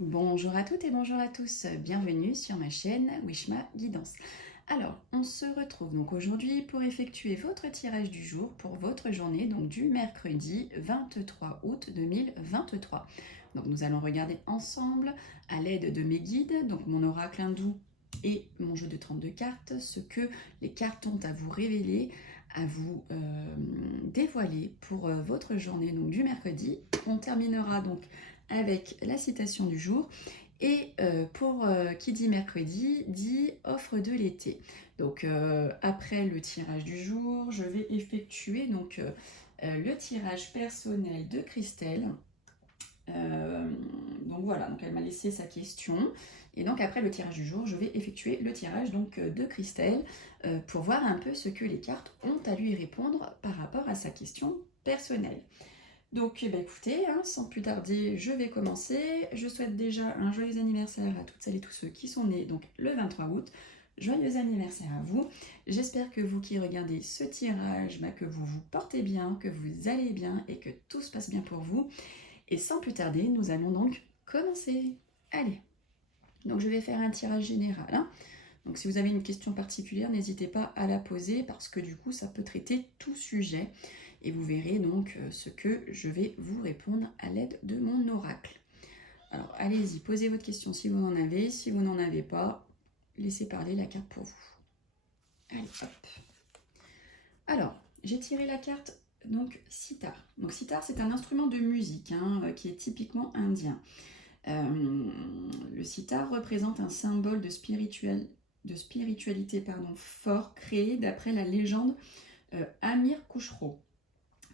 Bonjour à toutes et bonjour à tous, bienvenue sur ma chaîne Wishma Guidance. Alors, on se retrouve donc aujourd'hui pour effectuer votre tirage du jour pour votre journée, donc du mercredi 23 août 2023. Donc nous allons regarder ensemble, à l'aide de mes guides, donc mon oracle hindou et mon jeu de 32 cartes, ce que les cartes ont à vous révéler, à vous dévoiler pour votre journée donc du mercredi. On terminera donc avec la citation du jour. Et pour qui dit mercredi, dit offre de l'été. Donc après le tirage du jour, je vais effectuer donc le tirage personnel de Christelle. Donc voilà, donc elle m'a laissé sa question. Et donc après le tirage du jour, je vais effectuer le tirage donc de Christelle pour voir un peu ce que les cartes ont à lui répondre par rapport à sa question personnelle. Donc, eh ben, écoutez, hein, sans plus tarder, je vais commencer. Je souhaite déjà un joyeux anniversaire à toutes celles et tous ceux qui sont nés donc le 23 août. Joyeux anniversaire à vous. J'espère que vous qui regardez ce tirage, bah, que vous vous portez bien, que vous allez bien et que tout se passe bien pour vous. Et sans plus tarder, nous allons donc commencer. Allez, donc je vais faire un tirage général, hein. Donc si vous avez une question particulière, n'hésitez pas à la poser parce que du coup, ça peut traiter tout sujet. Et vous verrez donc ce que je vais vous répondre à l'aide de mon oracle. Alors allez-y, posez votre question si vous en avez. Si vous n'en avez pas, laissez parler la carte pour vous. Allez, hop. Alors, j'ai tiré la carte donc sitar. Donc sitar, c'est un instrument de musique hein, qui est typiquement indien. Le sitar représente un symbole de, spiritualité fort créé d'après la légende Amir Khusro.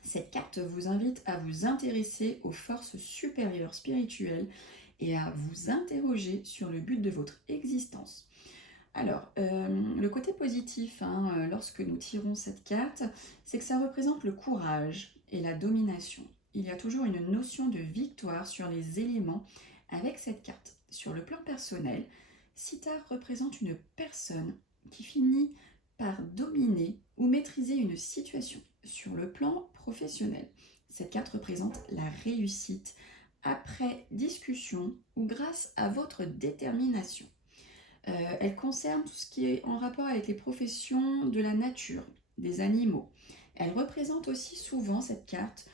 Cette carte vous invite à vous intéresser aux forces supérieures spirituelles et à vous interroger sur le but de votre existence. Alors, le côté positif, hein, lorsque nous tirons cette carte, c'est que ça représente le courage et la domination. Il y a toujours une notion de victoire sur les éléments avec cette carte. Sur le plan personnel, Sitar représente une personne qui finit par dominer ou maîtriser une situation. Sur le plan professionnel, cette carte représente la réussite après discussion ou grâce à votre détermination. Elle concerne tout ce qui est en rapport avec les professions de la nature, des animaux. Elle représente aussi souvent, cette carte,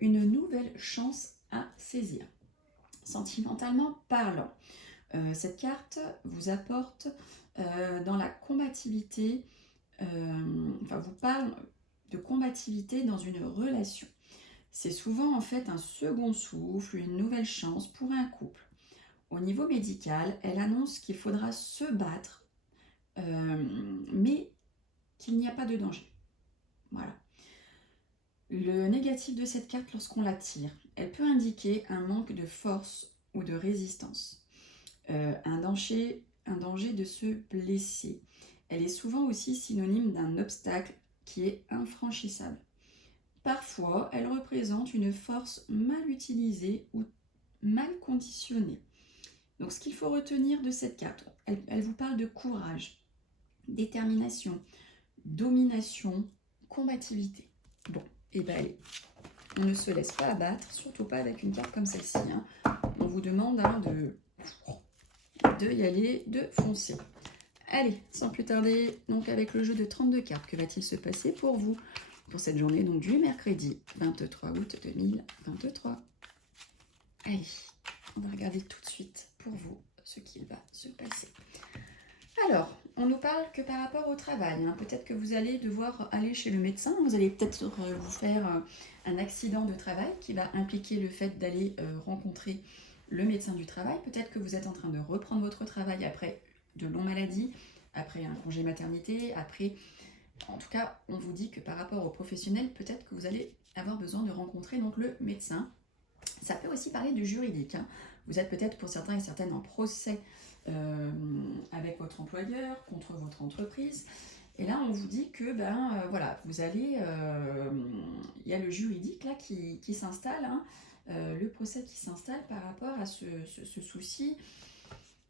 une nouvelle chance à saisir. Sentimentalement parlant, cette carte vous apporte dans la combativité, vous parle de combativité dans une relation. C'est souvent en fait un second souffle, une nouvelle chance pour un couple. Au niveau médical, elle annonce qu'il faudra se battre, mais qu'il n'y a pas de danger. Voilà. Le négatif de cette carte lorsqu'on la tire, elle peut indiquer un manque de force ou de résistance, un danger de se blesser. Elle est souvent aussi synonyme d'un obstacle qui est infranchissable. Parfois, elle représente une force mal utilisée ou mal conditionnée. Donc ce qu'il faut retenir de cette carte, elle vous parle de courage, détermination, domination, combativité. Bon, et ben allez, on ne se laisse pas abattre, surtout pas avec une carte comme celle-ci, hein. On vous demande hein, de y aller, de foncer. Allez, sans plus tarder, donc avec le jeu de 32 cartes, que va-t-il se passer pour vous pour cette journée donc du mercredi 23 août 2023? Allez, on va regarder tout de suite pour vous ce qu'il va se passer. Alors, on nous parle que par rapport au travail, hein, peut-être que vous allez devoir aller chez le médecin, vous allez peut-être vous faire un accident de travail qui va impliquer le fait d'aller rencontrer le médecin du travail. Peut-être que vous êtes en train de reprendre votre travail après de longues maladies, après un congé maternité, après... En tout cas, on vous dit que par rapport aux professionnels, peut-être que vous allez avoir besoin de rencontrer donc le médecin. Ça peut aussi parler du juridique, hein. Vous êtes peut-être pour certains et certaines en procès avec votre employeur, contre votre entreprise. Et là, on vous dit que, voilà, vous allez... Il y a le juridique là qui s'installe, hein, le procès qui s'installe par rapport à ce souci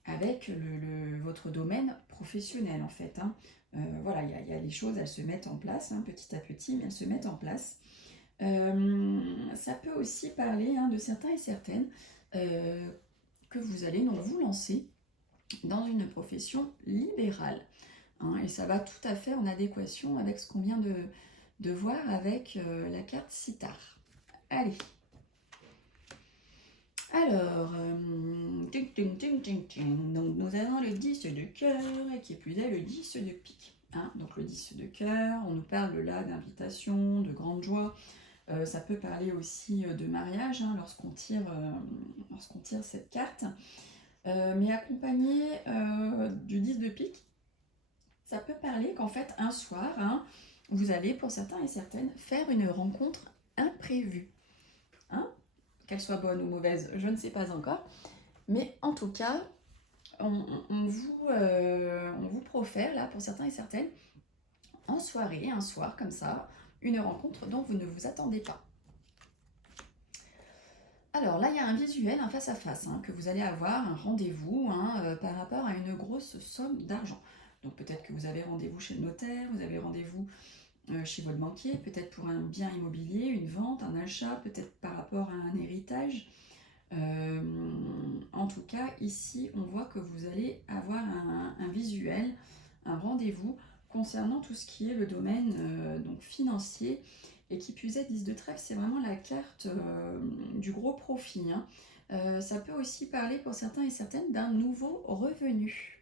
avec votre domaine professionnel, en fait, hein. Voilà, il y a les choses, elles se mettent en place, hein, petit à petit, mais elles se mettent en place. Ça peut aussi parler hein, de certains et certaines que vous allez donc vous lancer dans une profession libérale. Hein, et ça va tout à fait en adéquation avec ce qu'on vient de voir avec la carte Sitar. Allez. Alors, donc nous avons le 10 de cœur et qui est plus est le 10 de pique. Hein, donc le 10 de cœur, on nous parle là d'invitation, de grande joie. Ça peut parler aussi de mariage hein, lorsqu'on tire cette carte. Mais accompagné du 10 de pique, ça peut parler qu'en fait un soir, hein, vous allez pour certains et certaines faire une rencontre imprévue. Hein, qu'elle soit bonne ou mauvaise, je ne sais pas encore. Mais en tout cas, on vous profère là pour certains et certaines en soirée, un soir comme ça, une rencontre dont vous ne vous attendez pas. Alors là, il y a un visuel, un face-à-face, hein, que vous allez avoir, un rendez-vous hein, par rapport à une grosse somme d'argent. Donc peut-être que vous avez rendez-vous chez le notaire, vous avez rendez-vous chez votre banquier, peut-être pour un bien immobilier, une vente, un achat, peut-être par rapport à un héritage. En tout cas, ici, on voit que vous allez avoir un visuel, un rendez-vous concernant tout ce qui est le domaine donc financier. Et qui plus est, 10 de trèfle, c'est vraiment la carte du gros profit. Hein. Ça peut aussi parler pour certains et certaines d'un nouveau revenu.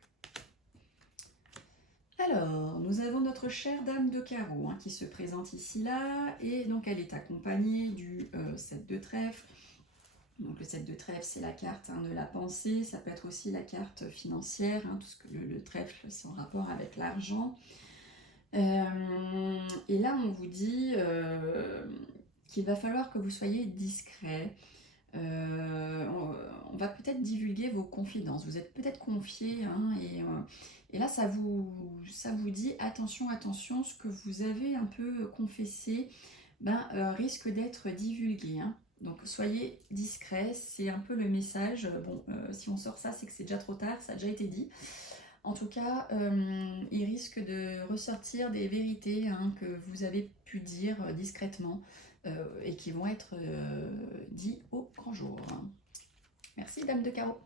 Alors, nous avons notre chère dame de carreau hein, qui se présente ici là. Et donc, elle est accompagnée du 7 de trèfle. Donc le 7 de trèfle, c'est la carte hein, de la pensée, ça peut être aussi la carte financière, hein, tout ce que le trèfle, c'est en rapport avec l'argent. Et là, on vous dit qu'il va falloir que vous soyez discret. On va peut-être divulguer vos confidences. Vous êtes peut-être confié, hein, et là, ça vous dit attention, attention, ce que vous avez un peu confessé risque d'être divulgué. Hein. Donc soyez discret, c'est un peu le message. Bon, si on sort ça, c'est que c'est déjà trop tard, ça a déjà été dit. En tout cas, il risque de ressortir des vérités hein, que vous avez pu dire discrètement et qui vont être dites au grand jour. Merci, dame de carreau.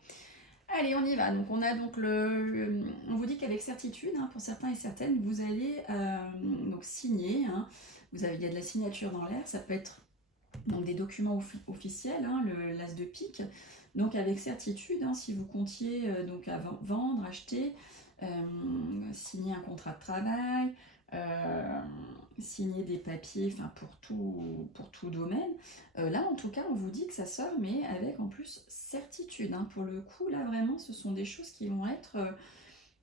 Allez, on y va. Donc, on a donc on vous dit qu'avec certitude, hein, pour certains et certaines, vous allez donc signer. Hein, il y a de la signature dans l'air. Ça peut être donc des documents officiels, hein, l'as de pique. Donc avec certitude, hein, si vous comptiez donc à vendre, acheter, signer un contrat de travail, signer des papiers, enfin pour tout domaine. Là en tout cas on vous dit que ça sort, mais avec en plus certitude. Hein. Pour le coup là vraiment ce sont des choses qui vont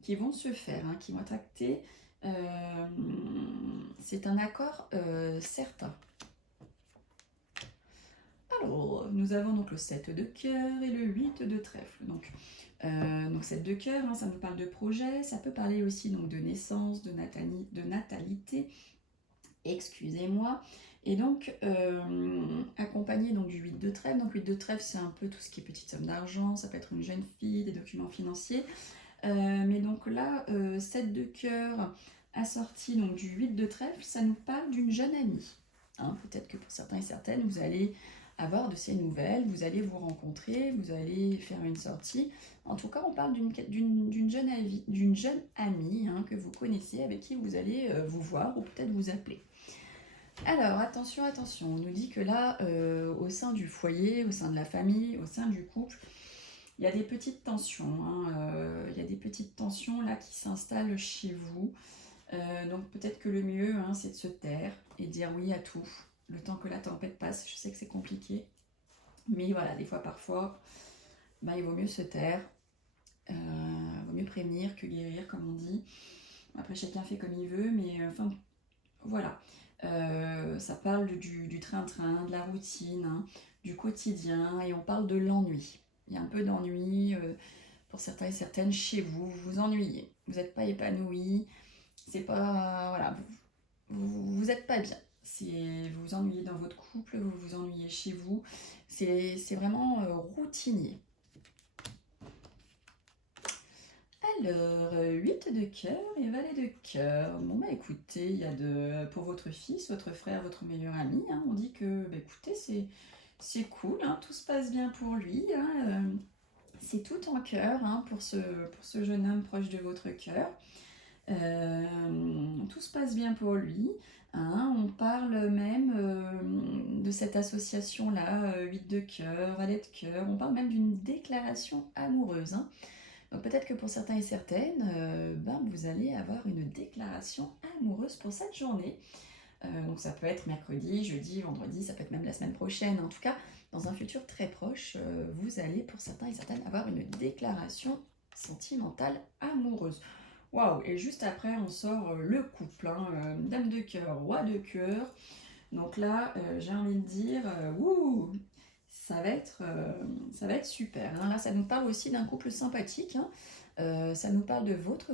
qui vont se faire, hein, qui vont être actées. C'est un accord certain. Alors, nous avons donc le 7 de cœur et le 8 de trèfle. Donc 7 de cœur, hein, ça nous parle de projet, ça peut parler aussi donc, de naissance, de natalité, excusez-moi. Et donc, accompagné donc, du 8 de trèfle. Donc 8 de trèfle, c'est un peu tout ce qui est petite somme d'argent, ça peut être une jeune fille, des documents financiers. Mais donc là, 7 de cœur assorti donc, du 8 de trèfle, ça nous parle d'une jeune amie. Hein, peut-être que pour certains et certaines, vous allez avoir de ces nouvelles, vous allez vous rencontrer, vous allez faire une sortie. En tout cas, on parle d'une jeune amie hein, que vous connaissez, avec qui vous allez vous voir ou peut-être vous appeler. Alors, attention, attention, on nous dit que là, au sein du foyer, au sein de la famille, au sein du couple, il y a des petites tensions. Hein, il y a des petites tensions là qui s'installent chez vous. Donc peut-être que le mieux, hein, c'est de se taire et de dire oui à tout. Le temps que la tempête passe, je sais que c'est compliqué. Mais voilà, des fois, parfois, il vaut mieux se taire. Il vaut mieux prévenir que guérir, comme on dit. Après, chacun fait comme il veut, mais enfin, voilà. Ça parle du train-train, de la routine, hein, du quotidien, et on parle de l'ennui. Il y a un peu d'ennui pour certains et certaines chez vous. Vous vous ennuyez. Vous n'êtes pas épanoui. C'est pas... Voilà, vous êtes pas bien. Vous vous ennuyez dans votre couple, vous vous ennuyez chez vous. C'est vraiment routinier. Alors, 8 de cœur et valet de cœur. Bon, écoutez, il y a pour votre fils, votre frère, votre meilleur ami, hein, on dit que, écoutez, c'est cool, hein, tout se passe bien pour lui. Hein, C'est tout en cœur hein, pour ce jeune homme proche de votre cœur. Tout se passe bien pour lui. Hein. On parle même de cette association-là, 8 de cœur, valet de cœur. On parle même d'une déclaration amoureuse. Hein. Donc peut-être que pour certains et certaines, vous allez avoir une déclaration amoureuse pour cette journée. Donc ça peut être mercredi, jeudi, vendredi, ça peut être même la semaine prochaine. En tout cas, dans un futur très proche, vous allez pour certains et certaines avoir une déclaration sentimentale amoureuse. Waouh! Et juste après, on sort le couple, hein, dame de cœur, roi de cœur. Donc là, j'ai envie de dire, wouh! Ça va être super. Hein. Là, ça nous parle aussi d'un couple sympathique. Hein. Ça nous parle de votre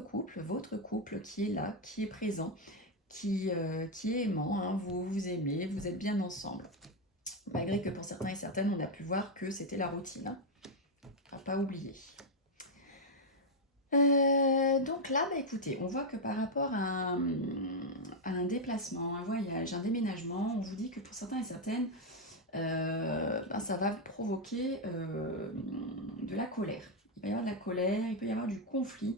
couple qui est là, qui est présent, qui est aimant. Hein. Vous vous aimez, vous êtes bien ensemble. Malgré que pour certains et certaines, on a pu voir que c'était la routine. Hein. À pas oublier. Donc là, écoutez, on voit que par rapport à un déplacement, un voyage, un déménagement, on vous dit que pour certains et certaines, ça va provoquer de la colère. Il va y avoir de la colère, il peut y avoir du conflit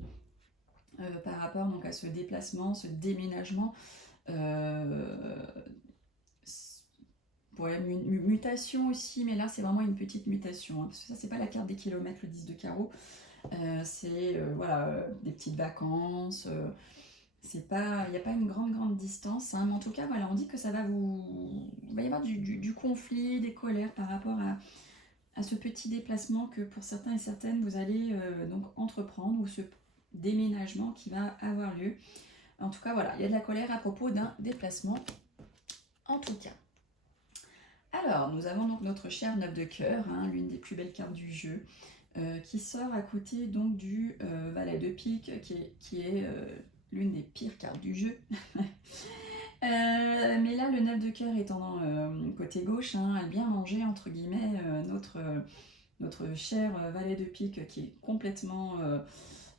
par rapport donc, à ce déplacement, ce déménagement. Ouais, mutation aussi, mais là c'est vraiment une petite mutation. Hein, parce que ça, c'est pas la carte des kilomètres, le 10 de carreau. C'est voilà, des petites vacances. C'est pas, il n'y a pas une grande distance. Hein, mais en tout cas, voilà, on dit que ça va il va y avoir du conflit, des colères par rapport à ce petit déplacement que pour certains et certaines, vous allez donc entreprendre ou ce déménagement qui va avoir lieu. En tout cas, voilà, il y a de la colère à propos d'un déplacement, en tout cas. Alors, nous avons donc notre cher 9 de cœur, hein, l'une des plus belles cartes du jeu, qui sort à côté donc du valet de pique, qui est l'une des pires cartes du jeu. Mais là, le 9 de cœur étant côté gauche, hein, a bien mangé, entre guillemets, notre cher valet de pique qui est complètement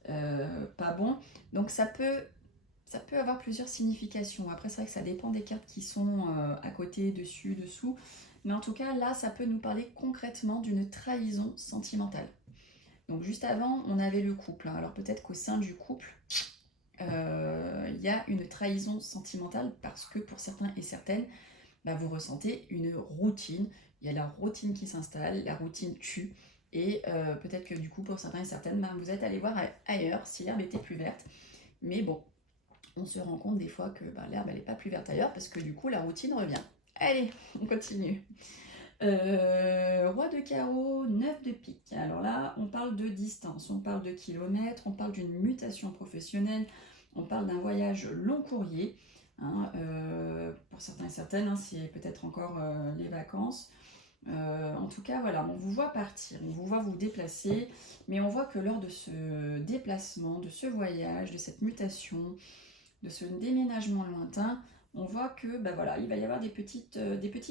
pas bon. Donc ça peut avoir plusieurs significations. Après, c'est vrai que ça dépend des cartes qui sont à côté, dessus, dessous. Mais en tout cas, là, ça peut nous parler concrètement d'une trahison sentimentale. Donc juste avant, on avait le couple. Hein. Alors peut-être qu'au sein du couple, il y a une trahison sentimentale parce que pour certains et certaines, vous ressentez une routine. Il y a la routine qui s'installe, la routine tue. Et peut-être que du coup, pour certains et certaines, vous êtes allé voir ailleurs si l'herbe était plus verte. Mais bon, on se rend compte des fois que l'herbe elle n'est pas plus verte ailleurs parce que du coup la routine revient. Allez, on continue. Roi de carreau, 9 de pique. Alors là, on parle de distance, on parle de kilomètres, on parle d'une mutation professionnelle, on parle d'un voyage long courrier. Hein, pour certains et certaines, hein, c'est peut-être encore les vacances. En tout cas, voilà, on vous voit partir, on vous voit vous déplacer, mais on voit que lors de ce déplacement, de ce voyage, de cette mutation, de ce déménagement lointain, on voit que voilà, il va y avoir des petits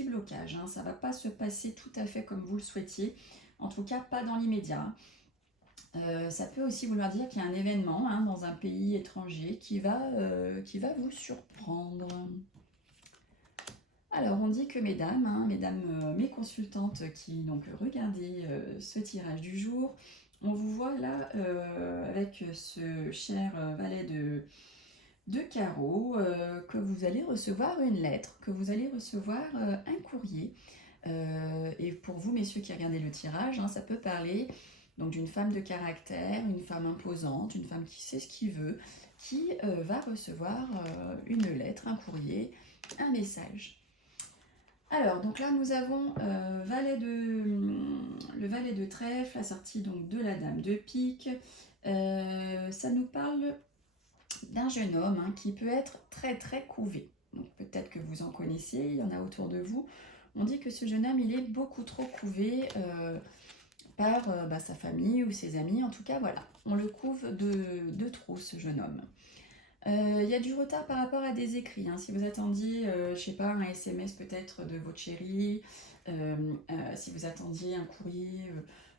blocages. Hein. Ça ne va pas se passer tout à fait comme vous le souhaitiez, en tout cas pas dans l'immédiat. Ça peut aussi vouloir dire qu'il y a un événement hein, dans un pays étranger qui va vous surprendre. Alors on dit que mesdames, mes consultantes qui donc regardaient ce tirage du jour, on vous voit là avec ce cher valet de carreau, que vous allez recevoir une lettre, que vous allez recevoir un courrier. Et pour vous, messieurs qui regardez le tirage, hein, ça peut parler donc d'une femme de caractère, une femme imposante, une femme qui sait ce qu'il veut, qui va recevoir une lettre, un courrier, un message. Alors, donc là, nous avons le valet de trèfle, la sortie donc de la dame de pique. Ça nous parle d'un jeune homme hein, qui peut être très couvé. Donc peut-être que vous en connaissez, il y en a autour de vous. On dit que ce jeune homme, il est beaucoup trop couvé par sa famille ou ses amis. En tout cas, voilà, on le couve de trop, ce jeune homme. Il y a du retard par rapport à des écrits. Hein. Si vous attendiez, je sais pas, un SMS peut-être de votre chérie, si vous attendiez un courrier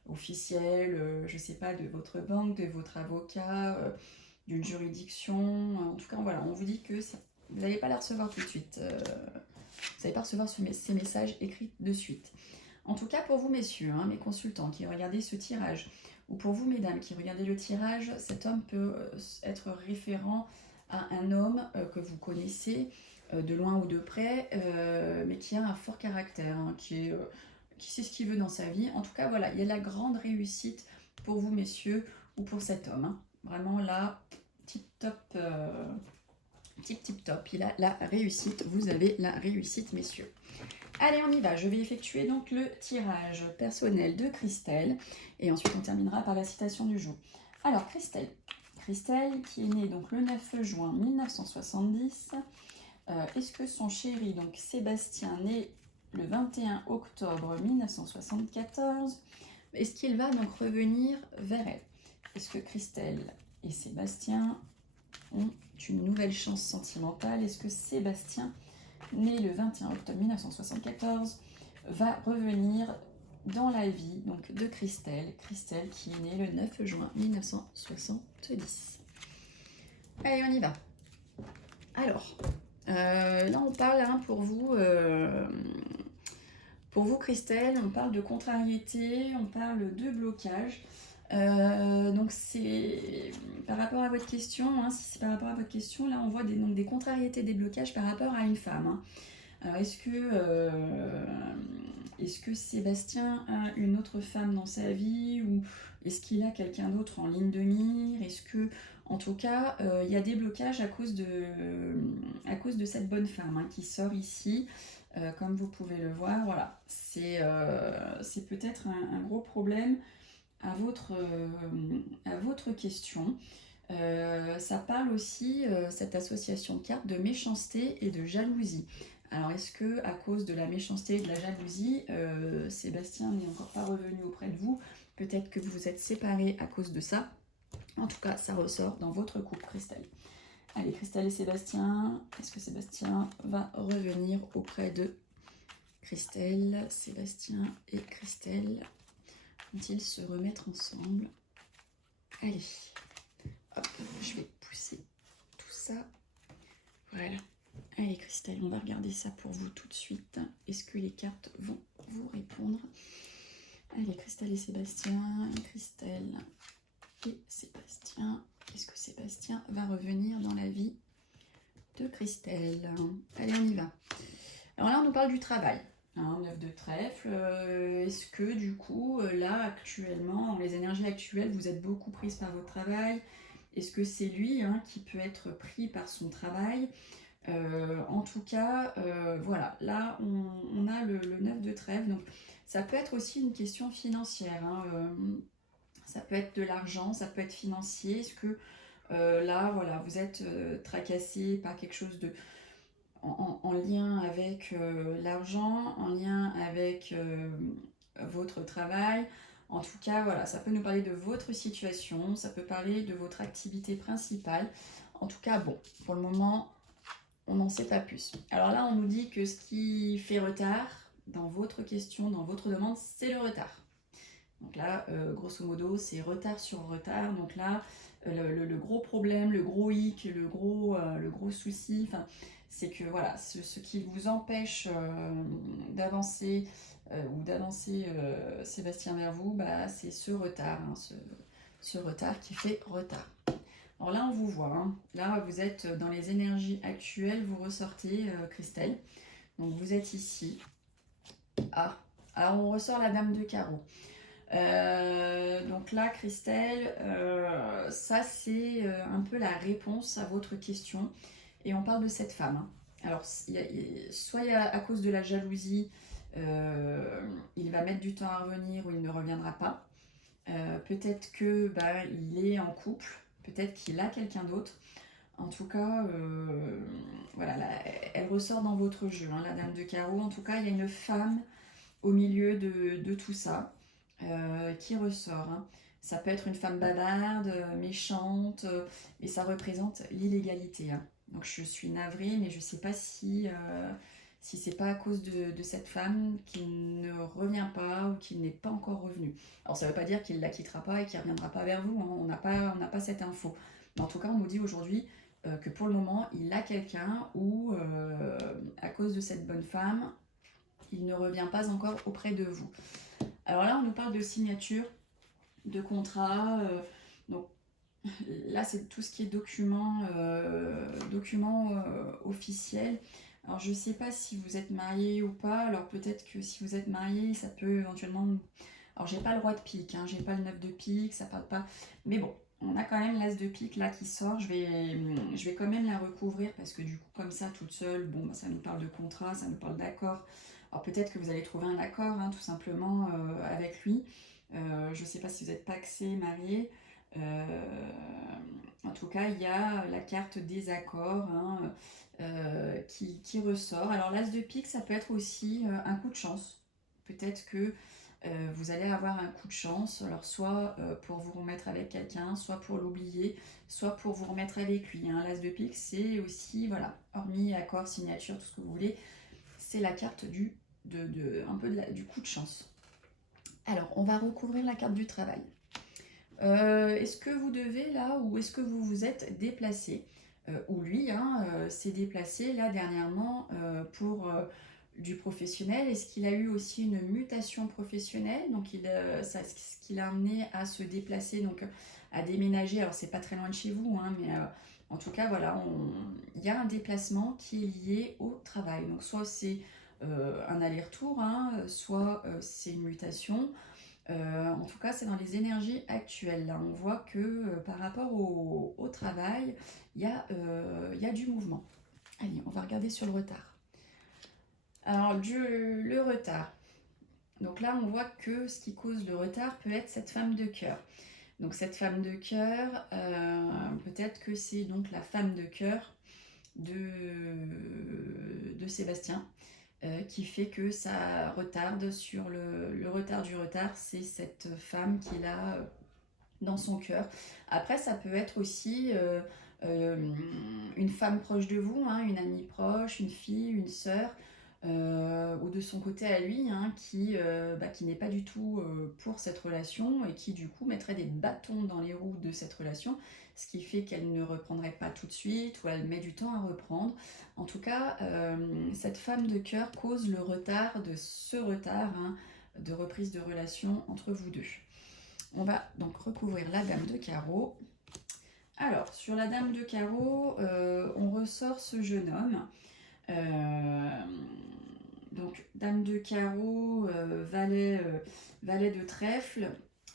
officiel, je sais pas, de votre banque, de votre avocat, d'une juridiction. En tout cas, voilà, on vous dit que vous n'allez pas la recevoir tout de suite. Vous n'allez pas recevoir ces messages écrits de suite. En tout cas pour vous messieurs, hein, mes consultants qui regardez ce tirage, ou pour vous mesdames qui regardez le tirage, cet homme peut être référent à un homme que vous connaissez de loin ou de près, mais qui a un fort caractère, hein, qui sait ce qu'il veut dans sa vie. En tout cas, voilà, il y a la grande réussite pour vous, messieurs, ou pour cet homme. Hein. Vraiment là, tip top, tip top. Il a la réussite. Vous avez la réussite, messieurs. Allez, on y va. Je vais effectuer donc le tirage personnel de Christelle. Et ensuite, on terminera par la citation du jour. Alors, Christelle. Christelle, qui est née donc le 9 juin 1970. Est-ce que son chéri, donc Sébastien, né le 21 octobre 1974, est-ce qu'il va donc revenir vers elle? Est-ce que Christelle et Sébastien ont une nouvelle chance sentimentale? Est-ce que Sébastien, né le 21 octobre 1974, va revenir dans la vie donc, de Christelle? Christelle qui est née le 9 juin 1970. Allez, on y va. Alors, là on parle hein, pour vous Christelle, on parle de contrariété, on parle de blocage. Donc c'est par rapport à votre question, hein, si c'est par rapport à votre question, là on voit donc des contrariétés, des blocages par rapport à une femme. Hein. Alors est-ce que Sébastien a une autre femme dans sa vie ou est-ce qu'il a quelqu'un d'autre en ligne de mire? Est-ce que, en tout cas, il y a des blocages à cause de cette bonne femme hein, qui sort ici, comme vous pouvez le voir. Voilà, c'est peut-être un gros problème à votre question. Ça parle aussi, cette association de cartes, de méchanceté et de jalousie. Alors, est-ce que à cause de la méchanceté et de la jalousie, Sébastien n'est encore pas revenu auprès de vous? Peut-être que vous vous êtes séparés à cause de ça. En tout cas, ça ressort dans votre couple, Christelle. Allez, Christelle et Sébastien, est-ce que Sébastien va revenir auprès de Christelle? Sébastien et Christelle vont-ils se remettre ensemble? Allez, hop, je vais pousser tout ça. Voilà. Allez Christelle, on va regarder ça pour vous tout de suite. Est-ce que les cartes vont vous répondre? Allez, Christelle et Sébastien. Christelle et Sébastien. Est-ce que Sébastien va revenir dans la vie de Christelle? Allez, on y va. Alors là, on nous parle du travail. Hein, 9 de trèfle. Est-ce que du coup, là, actuellement, dans les énergies actuelles, vous êtes beaucoup prise par votre travail? Est-ce que c'est lui hein, qui peut être pris par son travail? En tout cas, voilà, là on a le 9 de trèfle, donc ça peut être aussi une question financière, hein, ça peut être de l'argent, ça peut être financier, est-ce que là, voilà, vous êtes tracassé par quelque chose de, en lien avec l'argent, en lien avec votre travail. En tout cas, voilà, ça peut nous parler de votre situation, ça peut parler de votre activité principale. En tout cas, bon, pour le moment, on n'en sait pas plus. Alors là, on nous dit que ce qui fait retard dans votre question, dans votre demande, c'est le retard. Donc là, grosso modo, c'est retard sur retard. Donc là, le gros problème, le gros hic, le gros souci, c'est que voilà, ce qui vous empêche d'avancer ou d'avancer Sébastien vers vous, bah, c'est ce retard, hein, ce retard qui fait retard. Alors là, on vous voit. Hein. Là, vous êtes dans les énergies actuelles. Vous ressortez, Christelle. Donc, vous êtes ici. Ah, alors on ressort la dame de carreau. Donc là, Christelle, ça, c'est un peu la réponse à votre question. Et on parle de cette femme. Hein. Alors, soit à cause de la jalousie, il va mettre du temps à revenir ou il ne reviendra pas. Peut-être que bah, il est en couple. Peut-être qu'il a quelqu'un d'autre. En tout cas, voilà, elle ressort dans votre jeu, hein, la dame de carreau. En tout cas, il y a une femme au milieu de tout ça qui ressort. Hein. Ça peut être une femme bavarde, méchante, et ça représente l'illégalité. Hein. Donc je suis navrée, mais je ne sais pas si c'est pas à cause de cette femme qui ne revient pas ou qui n'est pas encore revenue. Alors ça ne veut pas dire qu'il ne la quittera pas et qu'il ne reviendra pas vers vous, hein. On n'a pas cette info. Mais en tout cas, on nous dit aujourd'hui que pour le moment, il a quelqu'un ou à cause de cette bonne femme, il ne revient pas encore auprès de vous. Alors là, on nous parle de signature, de contrat, donc là, c'est tout ce qui est document officiel. Alors, je ne sais pas si vous êtes marié ou pas. Alors, peut-être que si vous êtes marié, ça peut éventuellement... Alors, j'ai pas le roi de pique, hein, j'ai pas le 9 de pique, ça parle pas... Mais bon, on a quand même l'as de pique là qui sort. Je vais quand même la recouvrir parce que du coup, comme ça, toute seule, bon, bah, ça nous parle de contrat, ça nous parle d'accord. Alors, peut-être que vous allez trouver un accord, hein, tout simplement, avec lui. Je ne sais pas si vous êtes pacsé, marié. En tout cas, il y a la carte des accords, hein, qui ressort. Alors l'as de pique, ça peut être aussi un coup de chance. Peut-être que vous allez avoir un coup de chance, alors soit pour vous remettre avec quelqu'un, soit pour l'oublier, soit pour vous remettre avec lui. Hein. L'as de pique, c'est aussi, voilà, hormis accord, signature, tout ce que vous voulez, c'est la carte du coup de chance. Alors, on va recouvrir la carte du travail. Est-ce que vous devez là, ou est-ce que vous vous êtes déplacé, ou lui hein, s'est déplacé là dernièrement pour du professionnel? Est-ce qu'il a eu aussi une mutation professionnelle? Donc ce qui l'a amené à se déplacer, donc à déménager. Alors c'est pas très loin de chez vous, hein, mais en tout cas voilà, il y a un déplacement qui est lié au travail. Donc soit c'est un aller-retour, hein, soit c'est une mutation. En tout cas, c'est dans les énergies actuelles. Là, on voit que par rapport au travail, il y a du mouvement. Allez, on va regarder sur le retard. Alors, le retard. Donc là, on voit que ce qui cause le retard peut être cette femme de cœur. Donc cette femme de cœur, peut-être que c'est donc la femme de cœur de Sébastien. Qui fait que ça retarde sur le retard du retard, c'est cette femme qu'il a dans son cœur. Après, ça peut être aussi une femme proche de vous, hein, une amie proche, une fille, une sœur, ou de son côté à lui, hein, qui n'est pas du tout pour cette relation et qui du coup mettrait des bâtons dans les roues de cette relation, ce qui fait qu'elle ne reprendrait pas tout de suite ou elle met du temps à reprendre. En tout cas, cette femme de cœur cause le retard de ce retard, hein, de reprise de relation entre vous deux. On va donc recouvrir la dame de carreau. Alors, sur la dame de carreau, on ressort ce jeune homme. Donc, dame de carreau, valet de trèfle.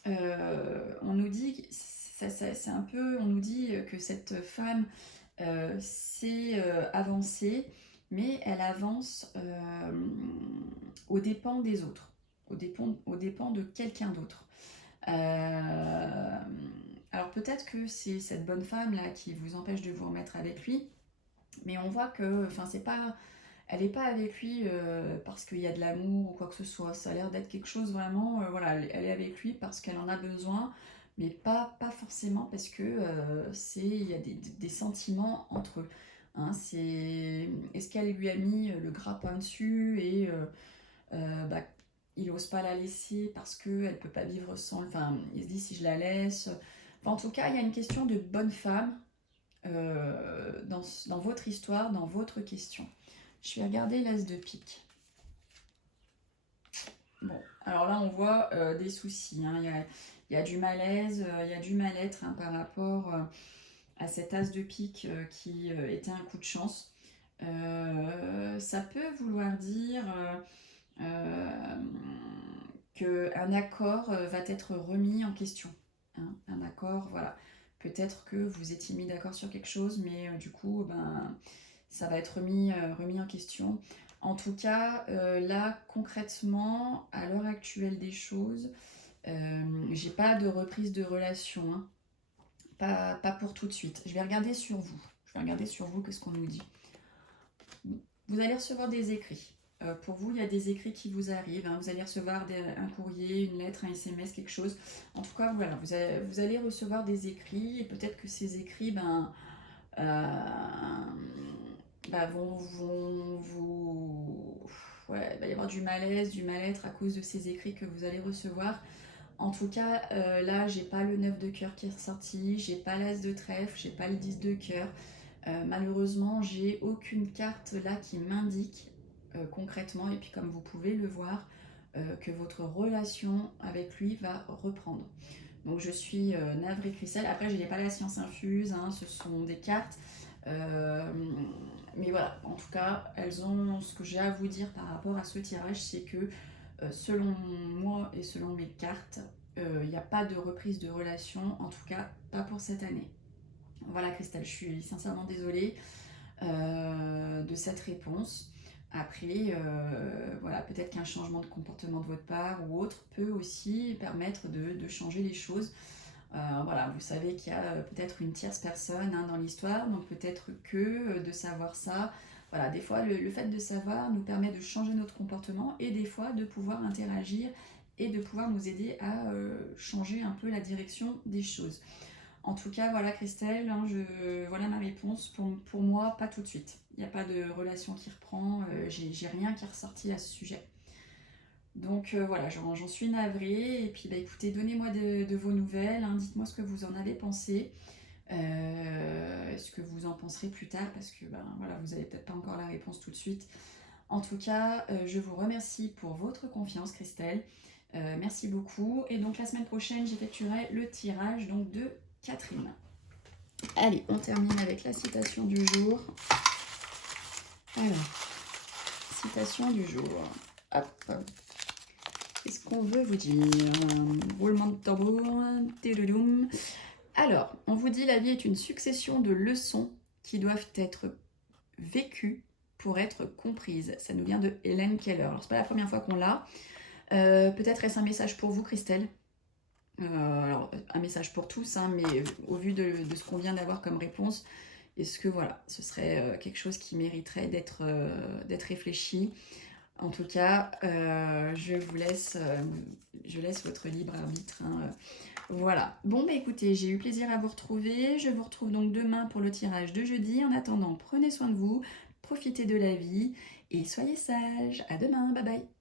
On nous dit, c'est un peu, on nous dit que cette femme s'est avancée, mais elle avance aux dépens des autres, aux dépens de quelqu'un d'autre. Alors peut-être que c'est cette bonne femme là qui vous empêche de vous remettre avec lui, mais on voit que, enfin c'est pas, elle n'est pas avec lui parce qu'il y a de l'amour ou quoi que ce soit. Ça a l'air d'être quelque chose vraiment, voilà, elle est avec lui parce qu'elle en a besoin, mais pas forcément parce que il y a des sentiments entre eux. Hein, est-ce qu'elle lui a mis le grappin dessus et bah, il n'ose pas la laisser parce qu'elle ne peut pas vivre sans. Enfin, il se dit si je la laisse. Enfin, en tout cas, il y a une question de bonne femme dans votre histoire, dans votre question. Je vais regarder l'as de pique. Bon, alors là, on voit des soucis. Hein. Il y a du malaise, il y a du mal-être hein, par rapport à cet as de pique qui était un coup de chance. Ça peut vouloir dire qu'un accord va être remis en question. Hein, un accord, voilà. Peut-être que vous étiez mis d'accord sur quelque chose, mais du coup, ça va être remis en question. En tout cas, là, concrètement, à l'heure actuelle des choses, j'ai pas de reprise de relation. Hein. Pas pour tout de suite. Je vais regarder sur vous. Qu'est-ce qu'on nous dit. Vous allez recevoir des écrits. Pour vous, il y a des écrits qui vous arrivent. Hein. Vous allez recevoir un courrier, une lettre, un SMS, quelque chose. En tout cas, voilà, vous allez recevoir des écrits et peut-être que ces écrits, vont vous... Ouais, il va y avoir du malaise, du mal-être à cause de ces écrits que vous allez recevoir. En tout cas, là, j'ai pas le 9 de cœur qui est ressorti, j'ai pas l'as de trèfle, j'ai pas le 10 de cœur. Malheureusement, j'ai aucune carte là qui m'indique concrètement, et puis comme vous pouvez le voir, que votre relation avec lui va reprendre. Donc je suis navrée Christelle. Après je n'ai pas la science infuse, hein, ce sont des cartes. Mais voilà, en tout cas, elles ont ce que j'ai à vous dire par rapport à ce tirage, c'est que selon moi et selon mes cartes, il n'y a pas de reprise de relation, en tout cas pas pour cette année. Voilà Christelle, je suis sincèrement désolée de cette réponse. Après, voilà, peut-être qu'un changement de comportement de votre part ou autre peut aussi permettre de changer les choses. Voilà, vous savez qu'il y a peut-être une tierce personne hein, dans l'histoire, donc peut-être que de savoir ça, voilà, des fois le fait de savoir nous permet de changer notre comportement et des fois de pouvoir interagir et de pouvoir nous aider à changer un peu la direction des choses. En tout cas, voilà Christelle, hein, voilà ma réponse. Pour moi, pas tout de suite. Il n'y a pas de relation qui reprend, j'ai rien qui est ressorti à ce sujet. Donc voilà, j'en suis navrée. Et puis bah, écoutez, donnez-moi de vos nouvelles, hein, dites-moi ce que vous en avez pensé. Ce que vous en penserez plus tard, parce que ben, voilà, vous n'avez peut-être pas encore la réponse tout de suite. En tout cas, je vous remercie pour votre confiance, Christelle. Merci beaucoup. Et donc la semaine prochaine, j'effectuerai le tirage donc, de Catherine. Allez, on termine avec la citation du jour. Alors, citation du jour. Hop. Qu'est-ce qu'on veut vous dire? Roulement de tambour. Alors, on vous dit la vie est une succession de leçons qui doivent être vécues pour être comprises. Ça nous vient de Hélène Keller. Alors, c'est pas la première fois qu'on l'a. Peut-être est-ce un message pour vous, Christelle? Alors, un message pour tous, hein, mais au vu de ce qu'on vient d'avoir comme réponse, est-ce que voilà, ce serait quelque chose qui mériterait d'être réfléchi? En tout cas, je laisse votre libre arbitre. Hein. Voilà. Bon, bah écoutez, j'ai eu plaisir à vous retrouver. Je vous retrouve donc demain pour le tirage de jeudi. En attendant, prenez soin de vous, profitez de la vie et soyez sages. À demain. Bye bye.